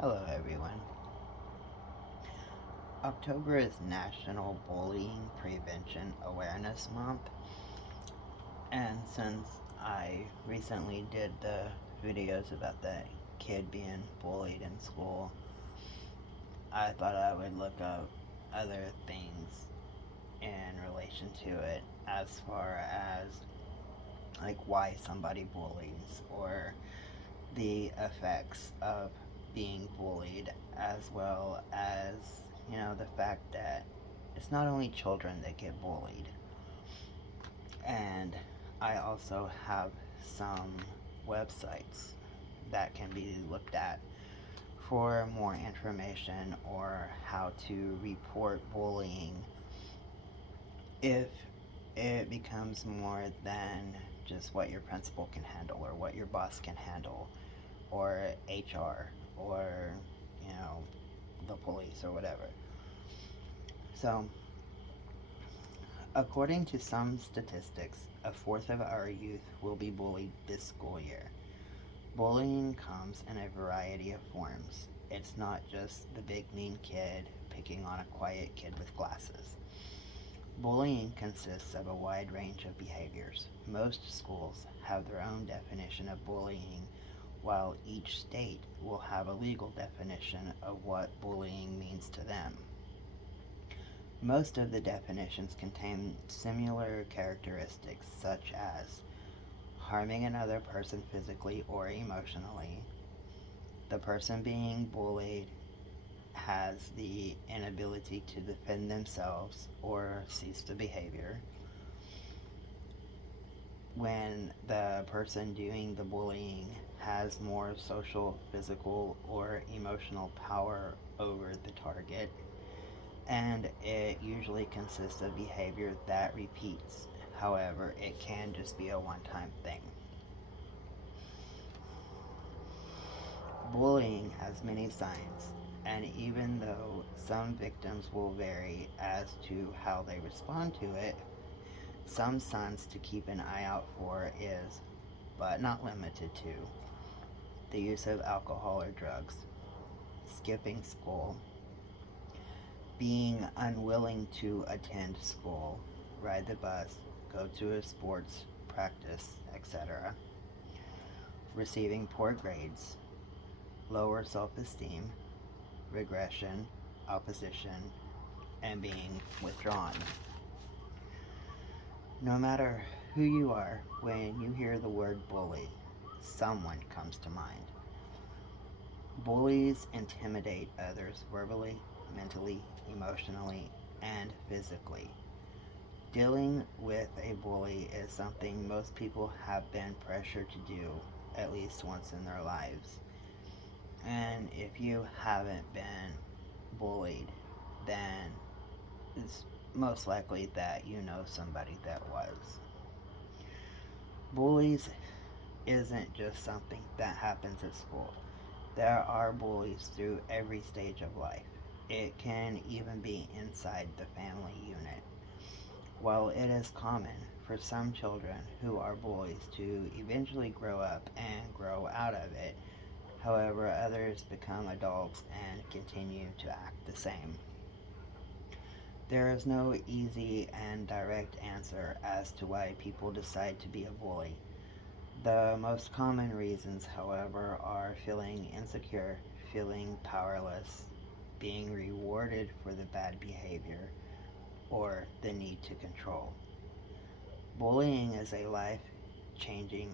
Hello, everyone. October is National Bullying Prevention Awareness Month, and since I recently did the videos about the kid being bullied in school, I thought I would look up other things in relation to it as far as like why somebody bullies or the effects of being bullied, as well as, the fact that it's not only children that get bullied. And I also have some websites that can be looked at for more information or how to report bullying if it becomes more than just what your principal can handle or what your boss can handle or HR or, you know, the police or whatever. So, according to some statistics, a fourth of our youth will be bullied this school year. Bullying comes in a variety of forms. It's not just the big mean kid picking on a quiet kid with glasses. Bullying consists of a wide range of behaviors. Most schools have their own definition of bullying, while each state will have a legal definition of what bullying means to them. Most of the definitions contain similar characteristics, such as harming another person physically or emotionally, the person being bullied has the inability to defend themselves or cease the behavior, when the person doing the bullying has more social, physical, or emotional power over the target, and it usually consists of behavior that repeats. However, it can just be a one time thing. Bullying has many signs, and even though some victims will vary as to how they respond to it, some signs to keep an eye out for is, but not limited to, the use of alcohol or drugs, skipping school, being unwilling to attend school, ride the bus, go to a sports practice, etc., receiving poor grades, lower self esteem, regression, opposition, and being withdrawn. No matter who you are, when you hear the word bully, someone comes to mind. Bullies intimidate others verbally, mentally, emotionally, and physically. Dealing with a bully is something most people have been pressured to do at least once in their lives. And if you haven't been bullied, then it's most likely that you know somebody that was. Bullies isn't just something that happens at school. There are bullies through every stage of life. It can even be inside the family unit. While it is common for some children who are bullies to eventually grow up and grow out of it, however, others become adults and continue to act the same. There is no easy and direct answer as to why people decide to be a bully. The most common reasons, however, are feeling insecure, feeling powerless, being rewarded for the bad behavior, or the need to control. Bullying is a life changing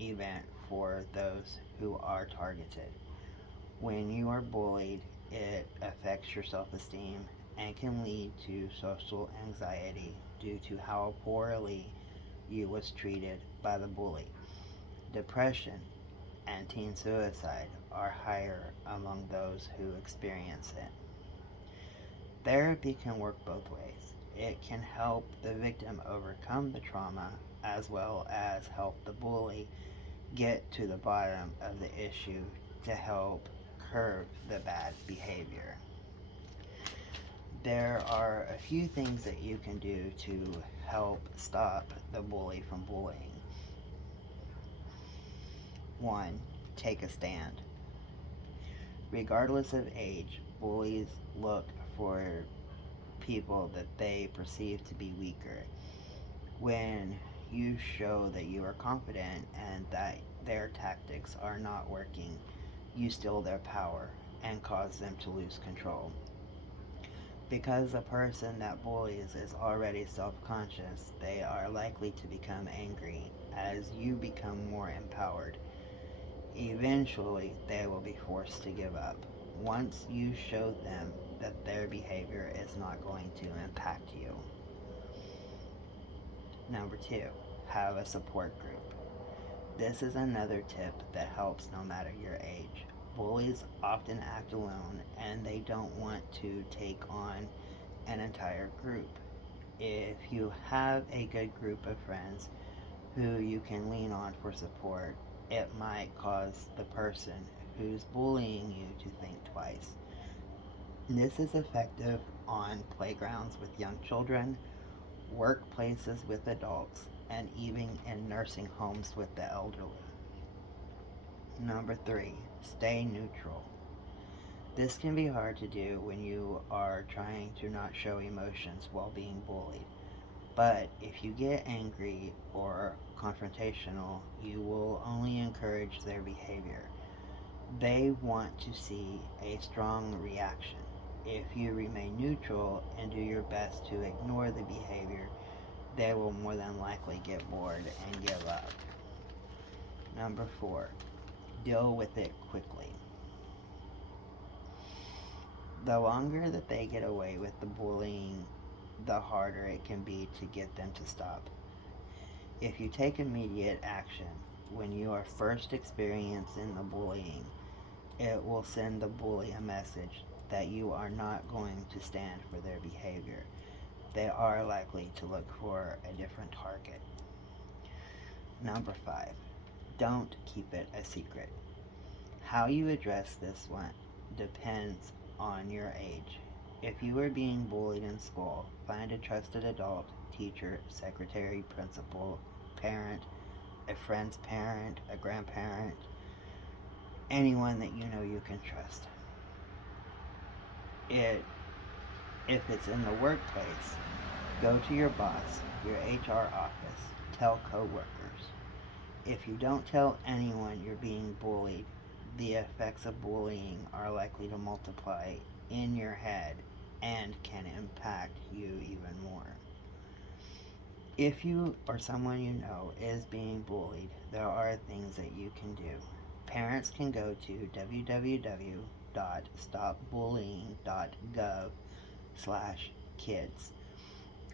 event for those who are targeted. When you are bullied, it affects your self esteem and can lead to social anxiety due to how poorly you was treated by the bully. Depression and teen suicide are higher among those who experience it. Therapy can work both ways. It can help the victim overcome the trauma as well as help the bully get to the bottom of the issue to help curb the bad behavior. There are a few things that you can do to help stop the bully from bullying. 1. Take a stand. Regardless of age, bullies look for people that they perceive to be weaker. When you show that you are confident and that their tactics are not working, you steal their power and cause them to lose control. Because a person that bullies is already self conscious, they are likely to become angry as you become more empowered. Eventually, they will be forced to give up once you show them that their behavior is not going to impact you. Number two, have a support group. This is another tip that helps no matter your age. Bullies often act alone and they don't want to take on an entire group. If you have a good group of friends who you can lean on for support, it might cause the person who's bullying you to think twice. This is effective on playgrounds with young children, workplaces with adults, and even in nursing homes with the elderly. Number three, stay neutral. This can be hard to do when you are trying to not show emotions while being bullied. But if you get angry or confrontational, you will only encourage their behavior. They want to see a strong reaction. If you remain neutral and do your best to ignore the behavior, they will more than likely get bored and give up. Number four, deal with it quickly. The longer that they get away with the bullying, the harder it can be to get them to stop. If you take immediate action when you are first experiencing the bullying, it will send the bully a message that you are not going to stand for their behavior. They are likely to look for a different target. Number five, don't keep it a secret. How you address this one depends on your age. If you are being bullied in school, find a trusted adult, teacher, secretary, principal, parent, a friend's parent, a grandparent, anyone that you know you can trust. If it's in the workplace, go to your boss, your HR office, tell coworkers. If you don't tell anyone you're being bullied, the effects of bullying are likely to multiply in your head and can impact you even more. If you or someone you know is being bullied, there are things that you can do. Parents can go to www.stopbullying.gov/kids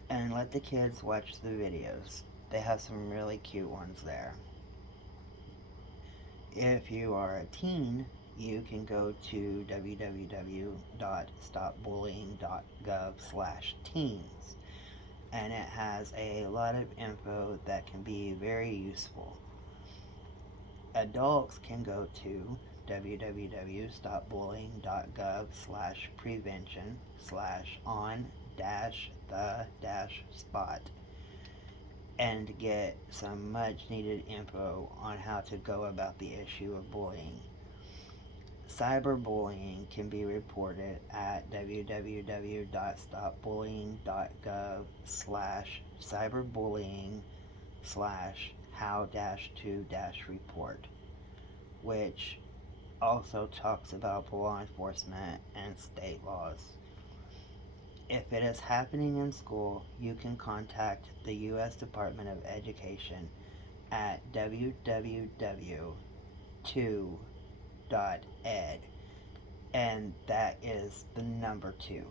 and let the kids watch the videos. They have some really cute ones there. If you are a teen, you can go to www.stopbullying.gov/teens, and it has a lot of info that can be very useful. Adults can go to www.bullying.gov/prevention/on-the-spot and get some much needed info on how to go about the issue of bullying. Cyberbullying can be reported at www.stopbullying.gov/cyberbullying/how-to-report, which also talks about law enforcement and state laws. If it is happening in school, you can contact the U.S. Department of Education at www.2.ed, and that is the number 2.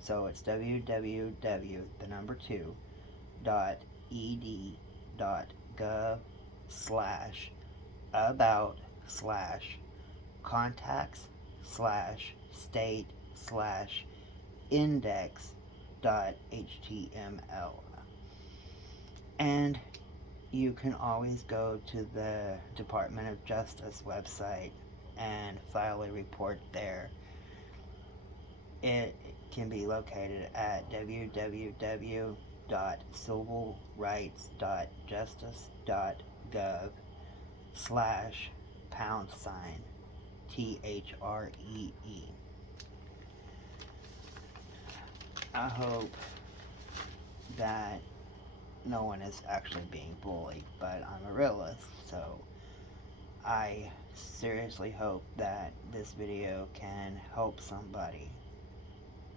So it's www.ed.gov/about/contacts/state/index.html. And you can always go to the Department of Justice website and file a report there. It can be located at www.civilrights.justice.gov/# THREE. I hope that no one is actually being bullied, but I'm a realist, so I seriously hope that this video can help somebody.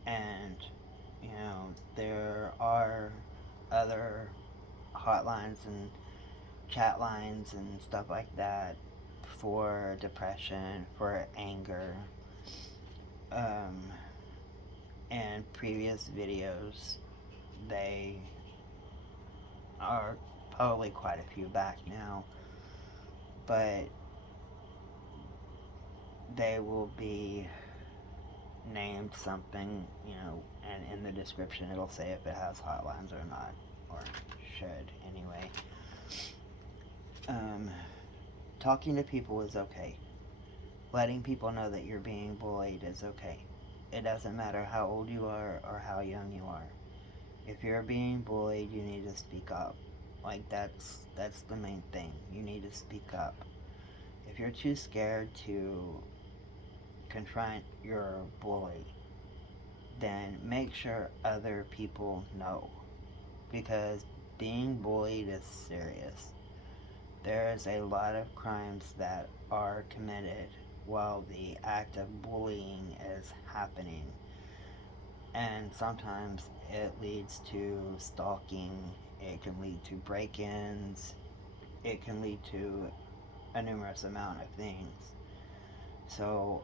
And, there are other hotlines and chat lines and stuff like that for depression, for anger, and previous videos, they are probably quite a few back now, but they will be named something, and in the description it'll say if it has hotlines or not, or should anyway. Talking to people is okay. Letting people know that you're being bullied is okay. It doesn't matter how old you are or how young you are. If you're being bullied, you need to speak up. Like, that's the main thing. You need to speak up. If you're too scared to confront your bully, then make sure other people know. Because being bullied is serious. There's a lot of crimes that are committed while the act of bullying is happening. And sometimes it leads to stalking, it can lead to break-ins, it can lead to a numerous amount of things. So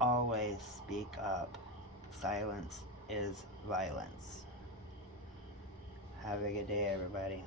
always speak up. Silence is violence. Have a good day, everybody.